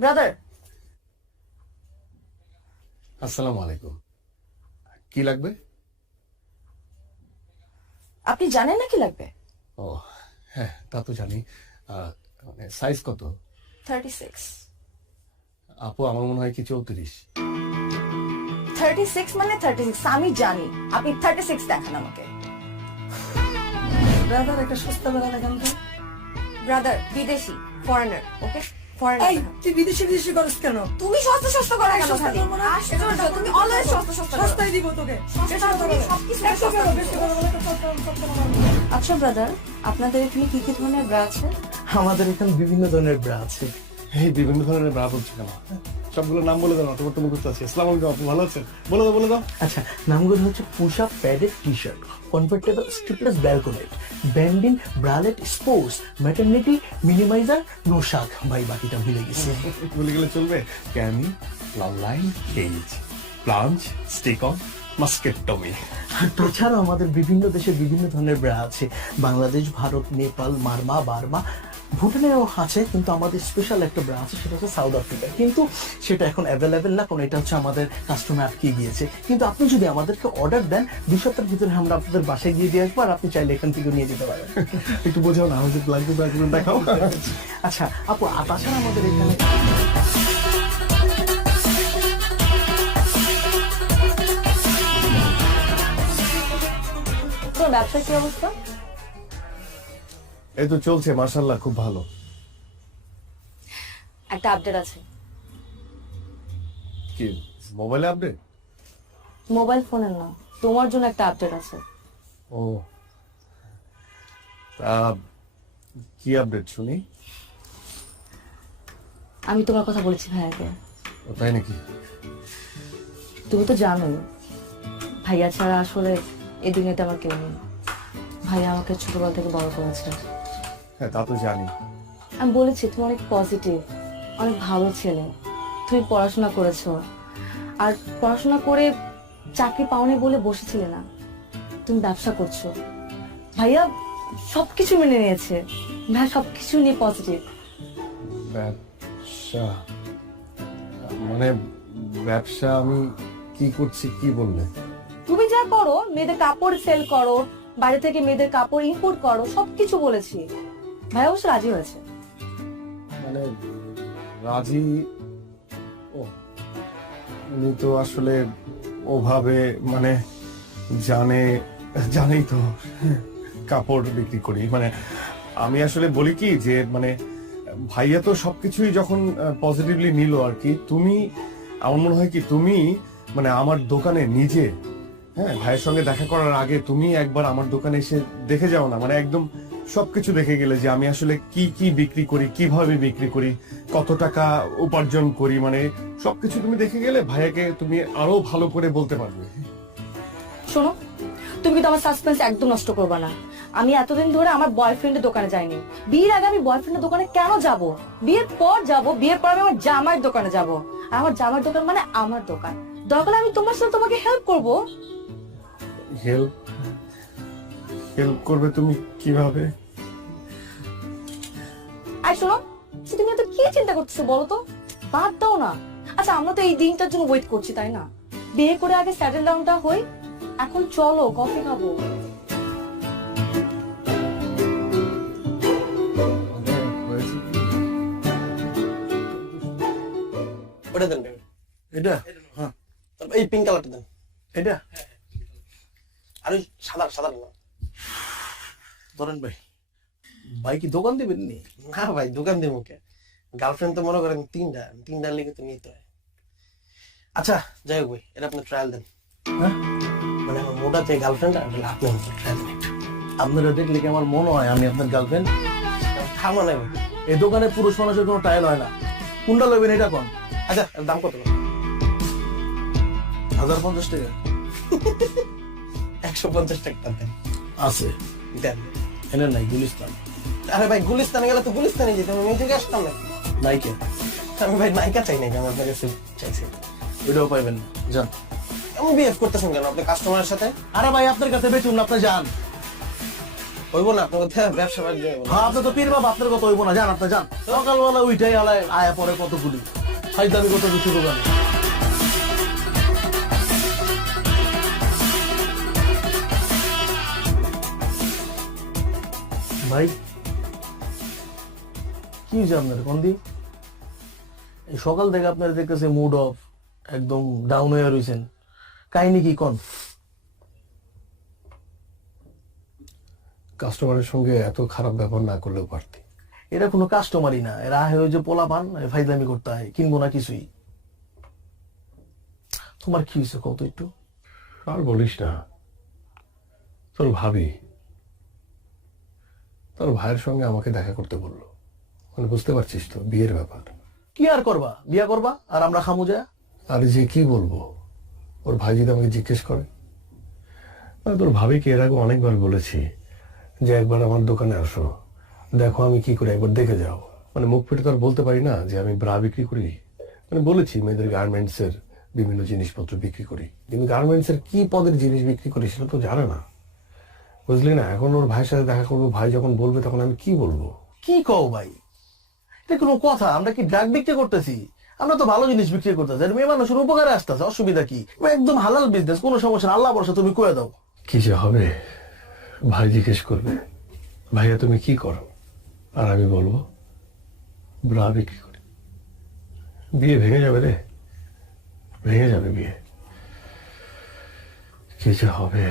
Brother, আসসালামু আলাইকুম। কি লাগবে? আপনি জানেন না কি লাগবে? ও হ্যাঁ, তা তো জানি। মানে সাইজ কত? 36। আপু আমার মনে হয় কি 34। 36 মানে 36, আমি জানি। আপনি 36 দেখান আমাকে। ব্রাদার একটা সস্তা বেলা দেখান তো। ব্রাদার বিদেশি, ফরেনার, ওকে? এই ফরেনার। তুই বিদেশি বিদেশি করস কেন? তুমি সস্তা সস্তা করে কেন সস্তা খালি? করবো না। আশ্চর্য, তুমি অলওয়েজ সস্তা সস্তা করো। সস্তায় দিব তোকে। সস্তা তুমি সবকিছু সস্তা করো। আচ্ছা ব্রাদার, আপনাদের এখানে কি কি ধরনের ব্রা আছে? আমাদের এখানে বিভিন্ন ধরনের ব্রা আছে। এই বিভিন্ন ধরনের ব্রা বলছে কেন? সবগুলো নাম বলে দাও না, তোমার তো মুখস্থ আছে। আসসালামু আলাইকুম আপু, ভালো আছেন? বলে দাও। আচ্ছা, নামগুলো হচ্ছে push up padded T shirt, comfortable strapless balconette, ব্যান্ডিন ব্রালেট স্পোর্টস, ম্যাটারনিটি মিনিমাইজার, নোশাক। ভাই বাকিটা ভুলে গেছি। বলে গেলে চলবে। Cami, line, cage, plunge, stick on, mastectomy. আর তাছাড়াও আমাদের বিভিন্ন দেশে বিভিন্ন ধরনের ব্রা আছে। বাংলাদেশ, ভারত, নেপাল, মারমা, বার্মা, ভুটানেও আছে। কিন্তু আমাদের স্পেশাল একটা ব্রা আছে, সেটা হচ্ছে সাউথ আফ্রিকা। কিন্তু সেটা এখন অ্যাভেলেবেল না, কারণ এটা হচ্ছে আমাদের কাস্টমার আটকে গিয়েছে। কিন্তু আপনি যদি আমাদেরকে অর্ডার দেন, 2 সপ্তাহের ভিতরে আমরা আপনাদের বাসায় গিয়ে দিয়ে আসবো, আর আপনি চাইলে এখান থেকে নিয়ে যেতে পারেন। একটু বোঝাও না, আমাদের লাগবে ব্রাগুলো দেখাও। আচ্ছা আপু, তাছাড়া আমাদের এখানে তোর ব্যবসার কি অবস্থা? এই তো চলছে মাশাআল্লাহ, খুব ভালো। একটা আপডেট আছে। কি মোবাইলে আপডেট? মোবাইল ফোনের না, তোমার জন্য একটা আপডেট আছে। ও তা কি আপডেট শুনি? আমি তোমার কথা বলেছি ভাইয়াকে। ও তাই নাকি? তুমি তো জানোই ভাইয়া ছাড়া আসলে এই দুনিয়াতে আমার কেউ নেই। ভাইয়া আমাকে ছোটবেলা থেকে বড় করেছে। হ্যাঁ তা তো জানি। আমি বলেছি তুমি অনেক পজিটিভ, অনেক ভালো ছেলে। তুমি পড়াশোনা করেছো, আর পড়াশোনা করে চাকরি পাওনি বলে বসেছিলে না, তুমি ব্যবসা করছো। ভাইয়া সবকিছু মেনে নিয়েছে, ভাইয়া সবকিছু নিয়ে পজিটিভ। ব্যবসা মানে ব্যবসা আমি কি করছি কি বললে? তুমি যা করো, মেয়েদের কাপড় সেল করো, বাইরে থেকে মেয়েদের কাপড় ইম্পোর্ট করো, সবকিছু বলেছি। ভাইয়া অবশ্য রাজি হয়েছে। মানে রাজি? ও উনি তো আসলে ওভাবে মানে জানেই তো কাপড় বিক্রি করি। মানে আমি আসলে বলি কি যে মানে ভাইয়া তো সবকিছুই যখন পজিটিভলি নিল আর কি, তুমি আমার মনে হয় কি তুমি মানে আমার দোকানে নিজে, হ্যাঁ ভাইয়ের সঙ্গে দেখা করার আগে তুমি একবার আমার দোকানে এসে দেখে যাও না, মানে একদম সবকিছু দেখে গেলে যে আমি আসলে কি কি বিক্রি করি, কিভাবে বিক্রি করি, কত টাকা উপার্জন করি, মানে সবকিছু তুমি দেখে গেলে ভাইয়াকে তুমি আরো ভালো করে বলতে পারবে। শোনো, তুমি কিন্তু আমার সাসপেন্স একদম নষ্ট করবে না। আমি এতদিন ধরে আমার বয়ফ্রেন্ডের দোকানে যাইনি। বিয়ের আগে আমি বয়ফ্রেন্ডের দোকানে কেন যাব? বিয়ের পর যাব, বিয়ের পর আমি আমার জামাইয়ের দোকানে যাব। আর আমার জামাইয়ের দোকান মানে আমার দোকান। দরকার হলে আমি তোমার সাথে তোমাকে হেল্প করব। হেল্প করবে তুমি কিভাবে? আর শোনো, তুমি এত কি চিন্তা করতেছো বলো তো? বাদ দাও না। আচ্ছা, আমরা তো এই দিনটার জন্য ওয়েট করছি, তাই না? বিয়ে করে আগে সেটেল ডাউনটা হই। এখন চলো কফি খাবো। ওটা দেন। এটা হ্যাঁ, তারপর এই পিঙ্ক কালারটা দেন। এটা আর ওই সাদা সাদা না। ধরেন ভাই। ভাই কি দোকান দিবেন নি? না ভাই, দোকান দিয়ে মুখে গার্লফ্রেন্ড তো মনে করেন তিনটা লেগে তো নিতে হয়। আচ্ছা যাই হোক ভাই, এটা আপনি ট্রায়াল দেন। হ্যাঁ, মানে আমার মোটা যে গার্লফ্রেন্ড আপনি ট্রায়াল দেন। আপনারা দেখলে কি আমার মনে হয় আমি আপনার গার্লফ্রেন্ড? থামা নাই ভাই। এই দোকানে পুরুষ মানুষের কোনো ট্রায়াল হয় না। কোনটা লইবেন এটা কোন? আচ্ছা এর দাম কত? 1050 টাকা 150 টাকা দেন। আছে। দেন। এনে নাই গুলিস্তান। আরে ভাই, গুলিস্তানে গেলে তো গুলিস্তানে যেতে আমি ওই জায়গায় আসতাম না। নাইকে আমি ভাই নায়িকা চাই নাকি, আমার আপনার কাছে চাইছি। ওইটাও পাইবেন না। যান। এমন বিহেভ করতেছেন কেন আপনি কাস্টমারের সাথে? আরে ভাই আপনার কাছে বেচুন না, আপনি যান। হইব না আপনার কথা ব্যবসা বাণিজ্য হইব না। হ্যাঁ আপনি তো পীর বাবা, আপনার কথা হইব না, যান আপনি যান। সকালবেলা উইটাই আলায় আয়া পরে কতগুলি ফাইদামি কত কিছু দোকানে। ভাই কি হয়েছে আপনার কন্দি? এই সকাল থেকে আপনার দেখতেছে মুড অফ, একদম ডাউন হয়ে রয়েছেন, কাহিনী কি কোন? কাস্টমারের সঙ্গে এত খারাপ ব্যবহার না করলেও পারতি। এরা কোনো কাস্টমারই না, এরা হয়ে যে পোলা পান ফাইজলামি করতে হয়, কিনবো না কিছুই। তোমার কি হয়েছে কত একটু? আর বলিস না, তোর ভাবি তোর ভাইয়ের সঙ্গে আমাকে দেখা করতে বললো। মানে বুঝতে পারছিস তো, বিয়ের ব্যাপার। কি আর করবা, বিয়া করবা আর আমরা খামু যা? আর যে কি বলবো, ওর ভাই যদি আমাকে জিজ্ঞেস করে। মানে তোর ভাবিকে এর আগে অনেকবার বলেছি যে একবার আমার দোকানে আসো, দেখো আমি কি করি, একবার দেখে যাও। মানে মুখ ফেটে তো আর বলতে পারি না যে আমি ব্রা বিক্রি করি। মানে বলেছি মেয়েদের গার্মেন্টস এর বিভিন্ন জিনিসপত্র বিক্রি করি, কিন্তু গার্মেন্টস এর কি পদের জিনিস বিক্রি করি সেটা তো জানে না, বুঝলি না। এখন ওর ভাইয়ের সাথে দেখা করবো, ভাই যখন বলবে তখন আমি কি বলবো? কি কও ভাই, এটা কোনো কথা? আমরা কি ড্রাগ বিক্রি করতেছি? আমরা তো ভালো জিনিস বিক্রি করতেছি, আর মেয়ে মানুষের উপকারে আসতেছে, অসুবিধা কি? একদম হালাল বিজনেস, কোনো সমস্যা না, আল্লাহ ভরসা, তুমি কয়ে দাও। কি যে হবে, ভাই জিজ্ঞেস করবে ভাইয়া তুমি কি করো, আর আমি বলবো ব্রা বিক্রি করি। বিয়ে ভেঙে যাবে রে, ভেঙে যাবে বিয়ে। কি যে হবে।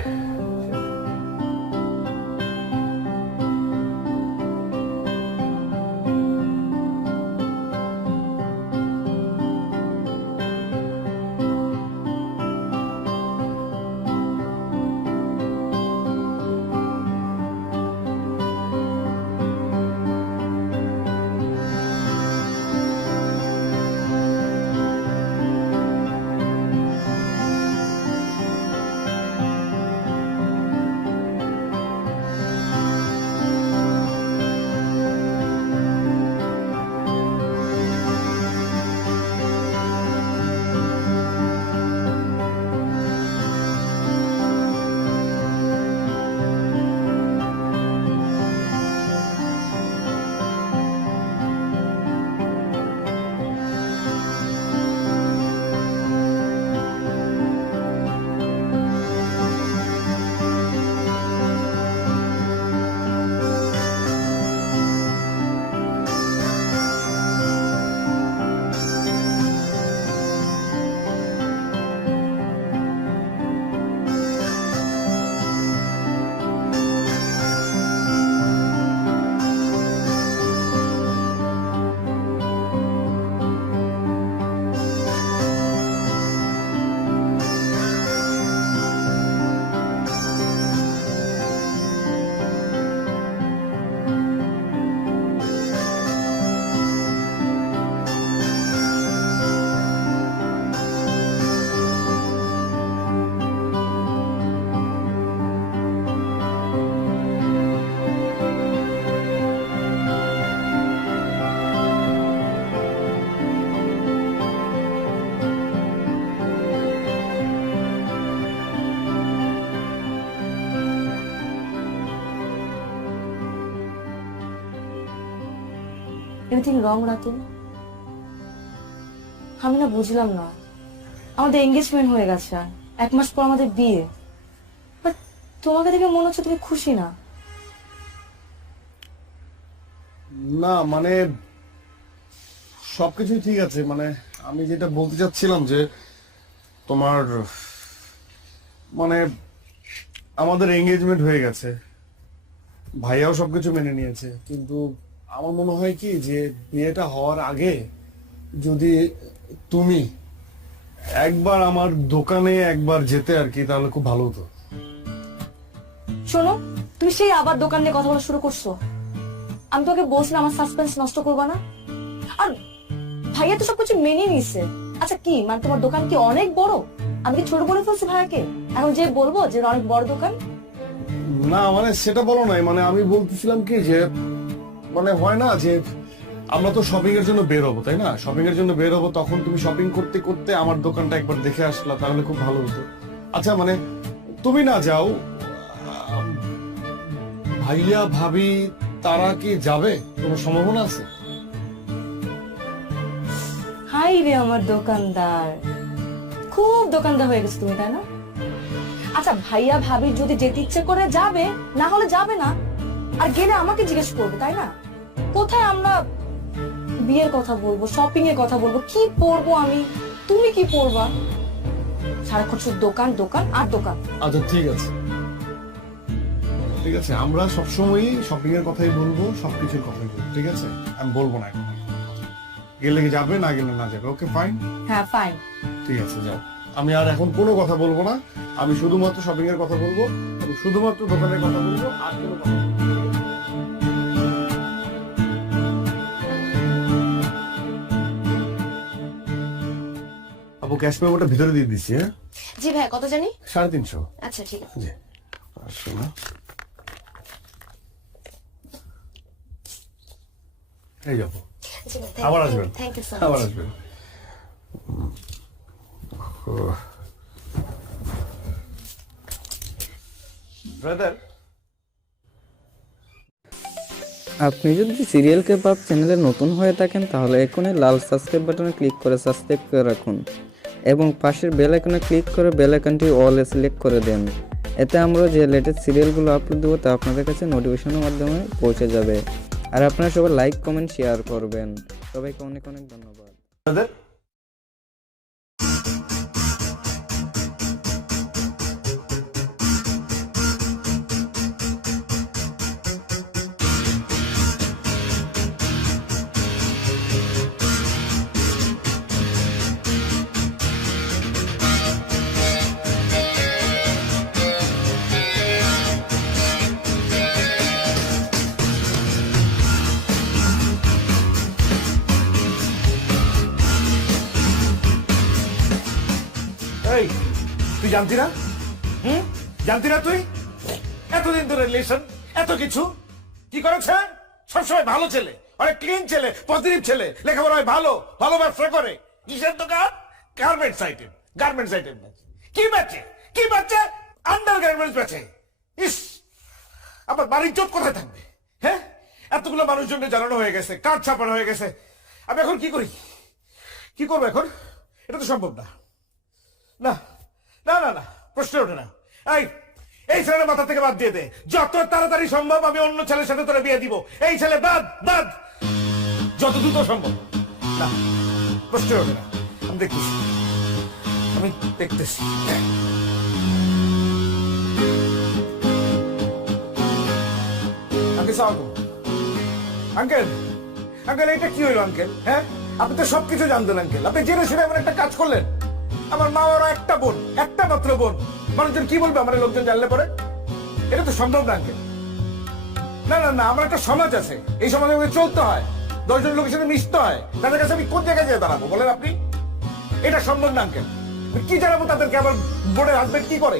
Anything wrong Ratul? আমি না বুঝলাম না, আমাদের এঙ্গেজমেন্ট হয়ে গেছে, 1 মাস পর আমাদের বিয়ে, বাট তোমাকে দেখে মনে হচ্ছে তুমি খুশি না। না মানে সবকিছুই ঠিক আছে, মানে আমি যেটা বলতে চাচ্ছিলাম যে তোমার মানে আমাদের এঙ্গেজমেন্ট হয়ে গেছে, ভাইয়াও সবকিছু মেনে নিয়েছে, কিন্তু আমার মনে হয় কি যে বিয়েটা হওয়ার আগে যদি তুমি একবার আমার দোকানে একবার যেতে আর কি, তাহলে খুব ভালো হতো। শোনো, তুমি সেই আবার দোকান নিয়ে কথা বলা শুরু করছো। আমি তোকে বলছিলাম আমার সাসপেন্স নষ্ট করবা না, আর ভাইয়া তো সবকিছু মেনে নিছে। আচ্ছা কি মানে তোমার দোকান কি অনেক বড়? আমি কি ছোট বলে ফেলছি ভাইয়াকে? এখন যে বলবো যে অনেক বড় দোকান? না মানে সেটা বলো নাই, মানে আমি বলতেছিলাম কি যে মানে হয় না যে আমরা তো শপিং এর জন্য বের হবো, তাই না? শপিং এর জন্য বের হবো, তখন তুমি শপিং করতে করতে আমার দোকানটা একবার দেখে আসলা, তাহলে খুব ভালো হতো। আচ্ছা মানে তুমি না যাও, ভাইয়া ভাবি তারা কি যাবে, কোনো সম্ভাবনা আছে? হাই রে আমার দোকানদার, খুব দোকানদার হয়ে গেছে তুমি, তাই না? আচ্ছা ভাইয়া ভাবির যদি যেতে ইচ্ছে করে যাবে, না হলে যাবে না। আর গেলে আমাকে জিজ্ঞেস করবে, তাই না? কোথায় আমরা বিয়ের কথা বলবো, শপিং এর কথা বলবো, কি পরবো আমি, তুমি কি পরবা? সারাক্ষণ শুধু দোকান দোকান আর দোকান। আচ্ছা ঠিক আছে, ঠিক আছে, আমরা সবসময়ই শপিং এর কথাই বলবো, সবকিছুর কথাই বলবো, ঠিক আছে? আমি বলবো না এখন, গেলে কি যাবে, না গেলে না যাবে। ওকে ফাইন, হ্যাঁ ফাইন। ঠিক আছে, যাও। আমি আর এখন কোনো কথা বলবো না, আমি শুধুমাত্র শপিং এর কথা বলবো, আমি শুধুমাত্র দোকানের কথা বলবো, আর কোনো কথা বলবো না। আপু ক্যাশ পেমেন্টটা ভিতরে দিয়ে দিচ্ছি। হ্যাঁ, জি ভাই, কত জানি? 350। আচ্ছা ঠিক আছে। জি, আসো না, এই যাবো, জি ভাই, আবার আসবেন, থ্যাংক ইউ সো আবার মাচ। আসবেন। ব্রাদার, আপনি যদি সিরিয়াল কেবাব চ্যানেলে নতুন হয়ে থাকেন তাহলে এখনই লাল সাবস্ক্রাইব বাটনে ক্লিক করে সাবস্ক্রাইব করে রাখুন এবং পাশের বেল আইকনে ক্লিক করে বেল আইকনটি অলে সিলেক্ট করে দেন। এতে আমরা যে লেটেস্ট সিরিয়ালগুলো আপলোড দেবো তা আপনাদের কাছে নোটিফিকেশনের মাধ্যমে পৌঁছে যাবে। আর আপনারা সবাই লাইক কমেন্ট শেয়ার করবেন। সবাইকে অনেক অনেক ধন্যবাদ। ব্রাদার, এই তুই জানতি না? জানতি না তুই? এতদিন ধরে রিলেশন, এত কিছু কি করেছে? সবসময় ভালো ছেলে, অনেক ক্লিন ছেলে, পজিটিভ ছেলে, লেখাপড়ায় ভালো, ভালো ব্যবসা করে। কিসের দোকান? Garments item, garments item. কি বেচে? কি বেচে? আন্ডার গার্মেন্টস বেচে। ইস, আমার বাড়ির চোখ কোথায় থাকবে? হ্যাঁ, এতগুলো মানুষজন জানানো হয়ে গেছে, কার্ড ছাপানো হয়ে গেছে, আমি এখন কি করি? কি করবো এখন? এটা তো সম্ভব না, না না না না, প্রশ্ন ওঠে না। এই ছেলের মাথা থেকে বাদ দিয়ে দে, যত তাড়াতাড়ি সম্ভব আমি অন্য ছেলের সাথে তোরা বিয়ে দিব। এই ছেলে বাদ, বাদ, যত দ্রুত সম্ভব। না, প্রশ্ন ওঠে না, আমি দেখতেছি, আমি দেখতেছি। আঙ্কেল, আঙ্কেল এটা কি হইল আঙ্কেল? হ্যাঁ, আপনি তো সবকিছু জানতেন আঙ্কেল, আপনি জেনে শুনে এমন একটা কাজ করলেন। আমার মা বাবা একটা বোন, একটা মাত্র বোন, মানুষজন কি বলবে আমার লোকজন জানলে পরে? এটা তো সম্ভব না আঙ্কেল। না না না, আমার একটা সমাজ আছে, এই সমাজে আমাকে চলতে হয়, 10 জন লোকের সাথে মিশতে হয়, তাদের কাছে আমি কোন জায়গায় যেয়ে দাঁড়াবো বলেন আপনি? এটা সম্ভব না আঙ্কেল। কি জানাবো তাদেরকে আমার বোনের হাজবেন্ড কি করে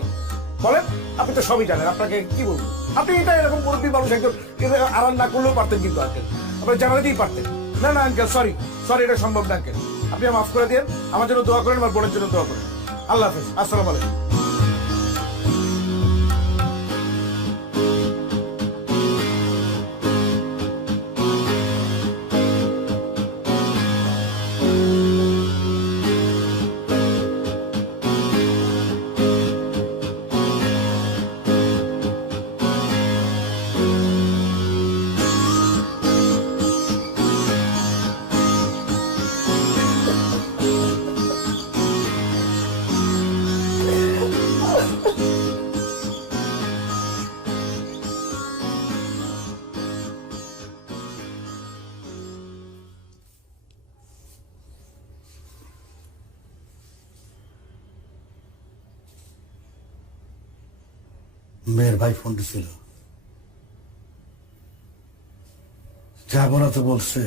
বলেন? আপনি তো সবই জানেন, আপনাকে কি বলবো? আপনি এটা এরকম মুরব্বী মানুষ একজন আড়াল না করলেও পারতেন কিন্তু আঙ্কেল, আপনার জানাতেই পারতেন। না না আঙ্কেল, সরি সরি, এটা সম্ভব না আঙ্কেল, আপনি মাফ করে দিন, আমার জন্য দোয়া করেন, আমার বোনের জন্য দোয়া করেন। আল্লাহ হাফেজ, আসসালামু আলাইকুম। মেয়ের ভাই ফোন দিছিল, যাবো না তো বলছে,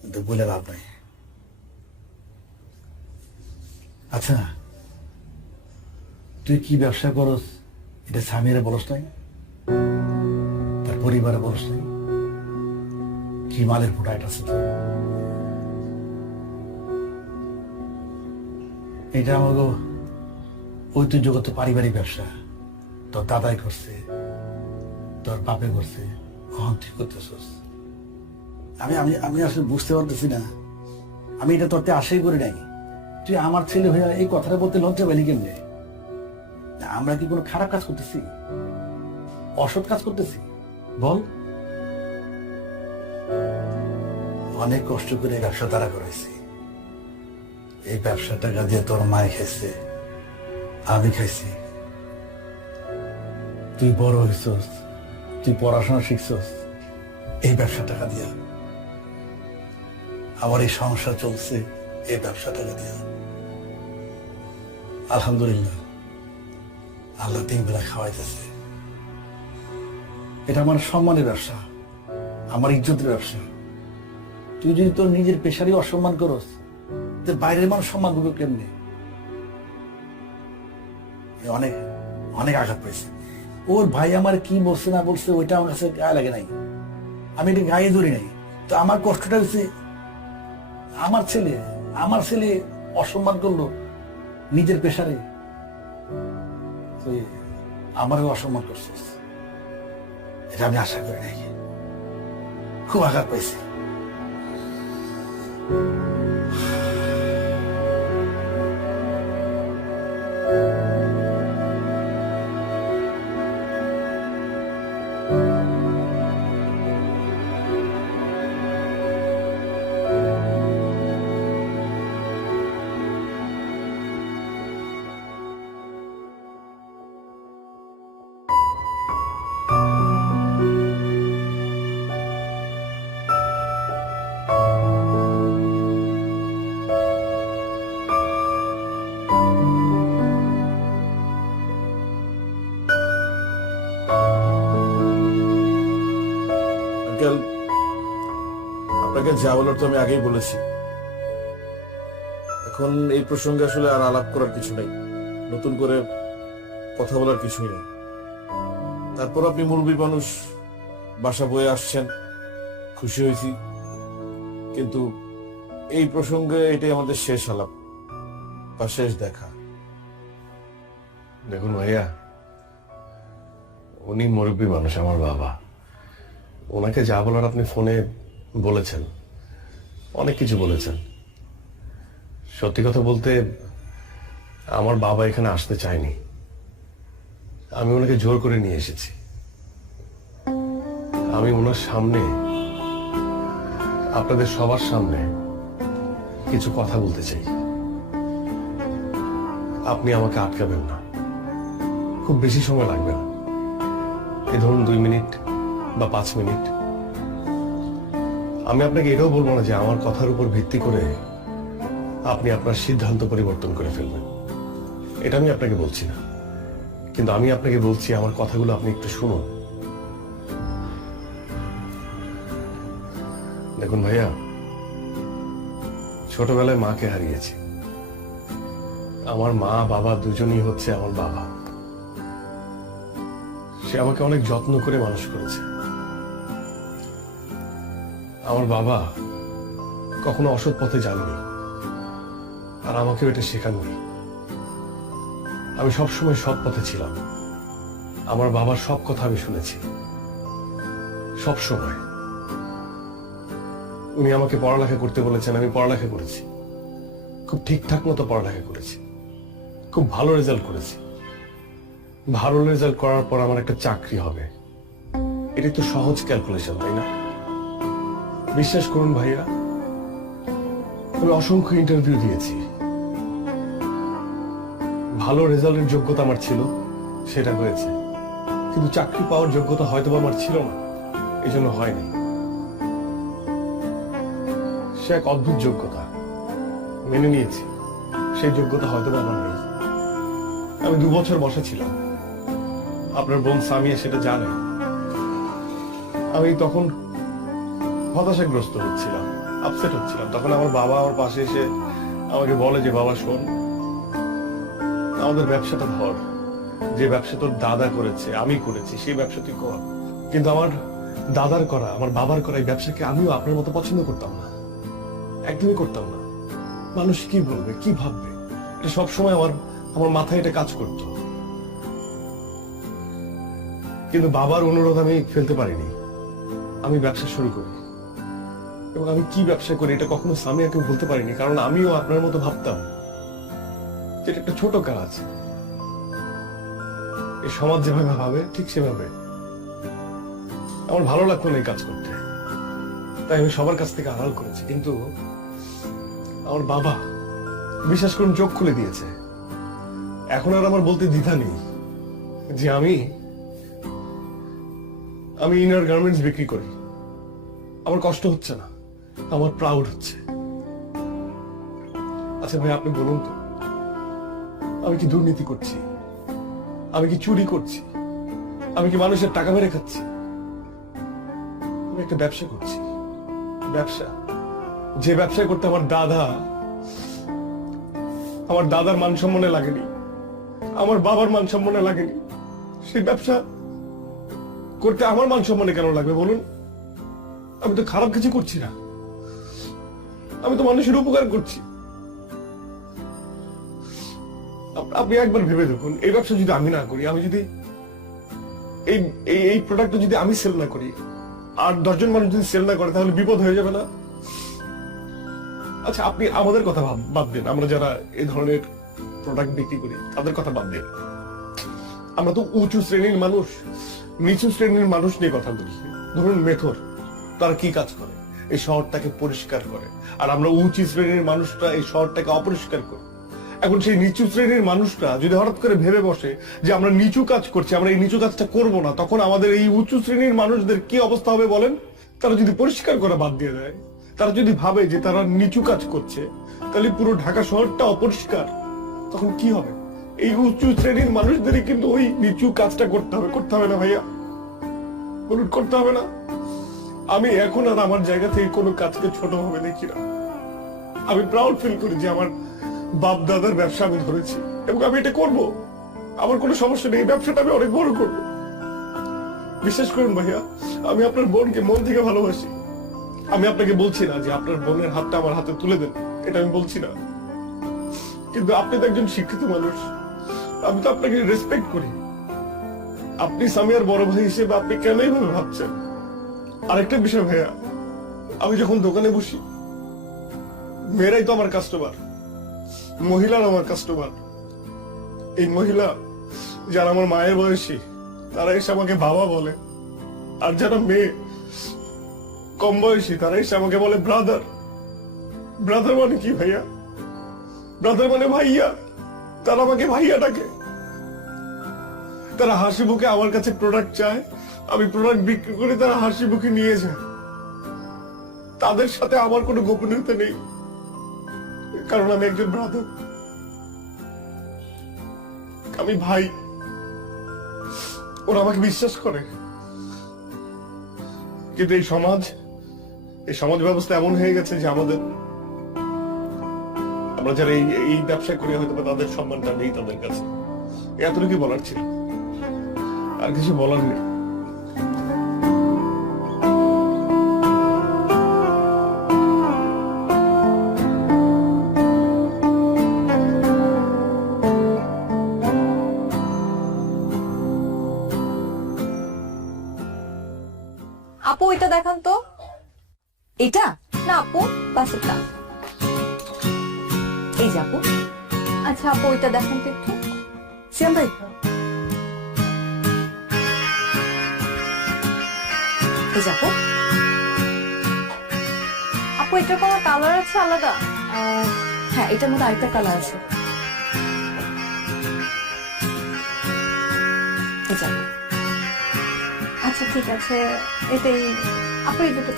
কিন্তু বলে লাভ নাই। আচ্ছা, তুই কি ব্যবসা করস এটা স্বামীরা বলস নাই, তার পরিবারে বলস নাই? কি মালের প্রোডাক্ট আছে? এটা আমাকে ঐতিহ্যগত পারিবারিক ব্যবসা, তোর দাদাই করছে, তোর বাপে করছে, কখন তুই করতেছস? আমি আমি আমি আসলে বুঝতে পারতেছি না, আমি এটা তোরতে আশাই করি নাই। তুই আমার ছেলে হয়ে এই কথাটা বলতে লজ্জা পেলি কেমনে? আমরা কি কোনো খারাপ কাজ করতেছি, অসৎ কাজ করতেছি? বল। অনেক কষ্ট করে এই ব্যবসা দাঁড়া করাইছি। এই ব্যবসা টাকা দিয়ে তোর মায় খাইছে, আমি খাইছি। তুই বড় হইছস, তুই পড়াশোনা শিখছস এই ব্যবসা টাকা দিয়া। আমার এই সংসার চলছে এই ব্যবসা টাকা দিয়া। আলহামদুলিল্লাহ, আল্লাহ 3 বেলা খাওয়াইতেছে। এটা আমার সম্মানের ব্যবসা, আমার ইজ্জতের ব্যবসা। তুই যদি তোর নিজের পেশারই অসম্মান করস, তোর বাইরের মানুষ সম্মান করবে কেমনে? অনেক অনেক আঘাত পেয়েছে। ওর ভাই আমার কি বলছে না বলছে ওইটা আমার কাছে গায়ে লাগে নাই, আমি এটা গায়ে ধরি নাই। তো আমার কষ্টটা হচ্ছে আমার ছেলে অসম্মান করলো নিজের পেশারে, তুই আমারও অসম্মান করছিস। এটা আমি আশা করি নাই, খুব আঘাত পাইছি। আঙ্কেল, আপনাকে যা বলার তো আমি আগেই বলেছি। এখন এই প্রসঙ্গে আসলে আর আলাপ করার কিছু নেই, নতুন করে কথা বলার কিছুই নেই। তারপর আপনি মুরব্বী মানুষ, বাসা বয়ে আসছেন, খুশি হয়েছি। কিন্তু এই প্রসঙ্গে এটাই আমাদের শেষ আলাপ বা শেষ দেখা। দেখুন ভাইয়া, উনি মুরব্বী মানুষ, আমার বাবা। ওনাকে যা বলার আপনি ফোনে বলেছেন, অনেক কিছু বলেছেন। সত্যি কথা বলতে আমার বাবা এখানে আসতে চায়নি, আমি ওনাকে জোর করে নিয়ে এসেছি। আমি ওনার সামনে, আপনাদের সবার সামনে কিছু কথা বলতে চাই। আপনি আমাকে আটকাবেন না, খুব বেশি সময় লাগবে না, এই ধরুন 2 মিনিট বা 5 মিনিট। আমি আপনাকে এটাও বলবো না যে আমার কথার উপর ভিত্তি করে আপনি আপনার সিদ্ধান্ত পরিবর্তন করে ফেলবেন, এটা আমি আপনাকে বলছি না। কিন্তু আমি আপনাকে বলছি, আমার কথাগুলো আপনি একটু শুনুন। দেখুন ভাইয়া, ছোটবেলায় মাকে হারিয়েছি। আমার মা বাবা দুজনেই হচ্ছে আমার বাবা। সে আমাকে অনেক যত্ন করে মানুষ করেছে। আমার বাবা কখনো অসৎ পথে যাননি, আর আমাকেও এটা শেখাননি। আমি সবসময় সৎ পথে ছিলাম। আমার বাবার সব কথা আমি শুনেছি, সব সময়। উনি আমাকে পড়ালেখা করতে বলেছেন, আমি পড়ালেখা করেছি, খুব ঠিকঠাক মতো পড়ালেখা করেছি, খুব ভালো রেজাল্ট করেছি। ভালো রেজাল্ট করার পর আমার একটা চাকরি হবে, এটা তো সহজ ক্যালকুলেশন, তাই না? বিশ্বাস করুন ভাইয়া, আমি অসংখ্য ইন্টারভিউ দিয়েছি। ভালো রেজাল্টের যোগ্যতা আমার ছিল, সেটা হয়েছে। কিন্তু চাকরি পাওয়ার যোগ্যতা হয়তো আমার ছিল না, এই জন্য হয়নি। সে এক অদ্ভুত যোগ্যতা, মেনে নিয়েছি। সেই যোগ্যতা হয়তো আমার নেই। আমি 2 বছর বসা ছিলাম, আপনার বোন সামিয়া সেটা জানে। আমি তখন হতাশাগ্রস্ত হচ্ছিলাম, আপসেট হচ্ছিলাম। তখন আমার বাবা আমার পাশে এসে আমাকে বলে যে, বাবা শোন, আমাদের ব্যবসাটা ধর, যে ব্যবসা তোর দাদা করেছে, আমি করেছি, সেই ব্যবসা তুই কর। কিন্তু আমার দাদার করা, আমার বাবার করা এই ব্যবসাকে আমিও আপনার মতো পছন্দ করতাম না, একদমই করতাম না। মানুষ কি বলবে, কি ভাববে, এটা সবসময় আমার মাথায় এটা কাজ করতো। কিন্তু বাবার অনুরোধ আমি ফেলতে পারিনি। আমি ব্যবসা শুরু করি, এবং আমি কি ব্যবসা করি এটা কখনো সামিয়াকে বলতে পারিনি, কারণ আমিও আপনার মতো ভাবতাম যে এটা একটা ছোট কাজ, এই সমাজ যেভাবে ভাবে ঠিক সেভাবে। আমার ভালো লাগতো না এই কাজ করতে, তাই আমি সবার কাছ থেকে আড়াল করেছি। কিন্তু আমার বাবা বিশ্বাস করুন চোখ খুলে দিয়েছে। এখন আর আমার বলতে দ্বিধা নেই যে আমি ইনার গার্মেন্টস বিক্রি করি। আমার কষ্ট হচ্ছে না, আমার প্রাউড হচ্ছে। আচ্ছা ভাই, আপনি বলুন তো, আমি কি দুর্নীতি করছি? আমি কি চুরি করছি? আমি কি মানুষের টাকা মেরে খাচ্ছি? আমি একটা ব্যবসা করছি, ব্যবসা, যে ব্যবসা করতে আমার দাদার মান সম্মানে লাগেনি, আমার বাবার মান সম্মানে লাগেনি, সেই ব্যবসা করতে আমার মান সম্মানে কেন লাগবে বলুন? আমি তো খারাপ কিছু করছি না, আমি তো মানুষের উপকার করছি। আপনি একবার ভেবে দেখুন, এই ব্যবসা যদি আমি না করি, আমি যদি এই প্রোডাক্ট যদি আমি সেল না করি, আর 10 জন মানুষ যদি সেল না করে, তাহলে বিপদ হয়ে যাবে না? আচ্ছা, আপনি আমাদের কথা বাদ দেন, আমরা যারা এই ধরনের প্রোডাক্ট বিক্রি করি তাদের কথা বাদ দেন। আমরা তো উঁচু শ্রেণীর মানুষ, নিচু শ্রেণীর মানুষ নিয়ে কথা বলি। ধরুন মেথর, তারা কি কাজ করে? এই শহরটাকে পরিষ্কার করে। আর আমরা উঁচু শ্রেণীর মানুষটা এই শহরটাকে অপরিষ্কার করি। এখন সেই নিচু শ্রেণীর মানুষটা যদি হঠাৎ করে ভেবে বসে যে আমরা নিচু কাজ করছি, আমরা এই নিচু কাজটা করব না, তখন আমাদের এই উঁচু শ্রেণীর মানুষদের কি অবস্থা হবে বলেন? তারা যদি পরিষ্কার করা বাদ দিয়ে দেয়, তারা যদি ভাবে যে তারা নিচু কাজ করছে, তাহলে পুরো ঢাকা শহরটা অপরিষ্কার, তখন কি হবে? এই উঁচু শ্রেণীর মানুষদেরই কিন্তু ওই নিচু কাজটা করতে হবে না ভাইয়া? বলুন, করতে হবে না? আমি এখন আর আমার জায়গা থেকে কোনো কাজকে ছোট ভাবে দেখি না। আমি প্রাউড ফিল করি যে আমার বাপ দাদার ব্যবসা আমি ধরেছি, এবং আমি এটা করব। আমার কোনো সমস্যা নেই, এই ব্যবসাটা আমি অনেক বড় করব। বিশ্বাস করুন ভাইয়া, আমি আপনার বোনকে মন থেকে ভালোবাসি। আমি আপনাকে বলছি না যে আপনার বোনের হাতটা আমার হাতে তুলে দেন, এটা আমি বলছি না। কিন্তু আপনি তো একজন শিক্ষিত মানুষ, আমি তো আপনাকে রেসপেক্ট করি। আপনি সামিয়ার বড় ভাই হিসেবে আপনি কেন এইভাবে ভাবছেন? আরেকটা বিষয় ভাইয়া, আমি যখন দোকানে বসি, মেয়েরাই তো আমার কাস্টমার, মহিলারা আমার কাস্টমার। এই মহিলা যারা আমার মায়ের বয়সী, তারা এসে আমাকে বাবা বলে। আর যারা মেয়ে কম বয়সী, তারা এসে আমাকে বলে ব্রাদার। ব্রাদার মানে কি ভাইয়া? ব্রাদার মানে ভাইয়া। তারা আমাকে ভাইয়া ডাকে। তারা হাসি মুখে আমার কাছে প্রোডাক্ট চায়, আমি প্রোডাক্ট বিক্রি করে তারা হাসি মুখে নিয়ে যায়। তাদের সাথে আমার কোনো গোপনীয়তা নেই, কারণ আমি একজন ব্রাদার, আমি ভাই। ওরা আমাকে বিশ্বাস করে। কিন্তু এই সমাজ ব্যবস্থা এমন হয়ে গেছে যে আমরা যারা এই ব্যবসা করি, হয়তো তাদের সম্মানটা নেই তাদের কাছে। এতটুকু বলার ছিল, আর কিছু বলার নেই। আপু এটা দেখান তো। এটা না আপু, বাসেরটা। এই যে আপু। আচ্ছা আপু এটা দেখান তো একটু। শ্যাম ভাই, এই যে আপু। আপু এটার কোনো কালার আছে আলাদা? হ্যাঁ, এটার মধ্যে আরেকটা কালার আছে। এই যে আপু। আচ্ছা ঠিক আছে, এটাই আপু, এই দুটো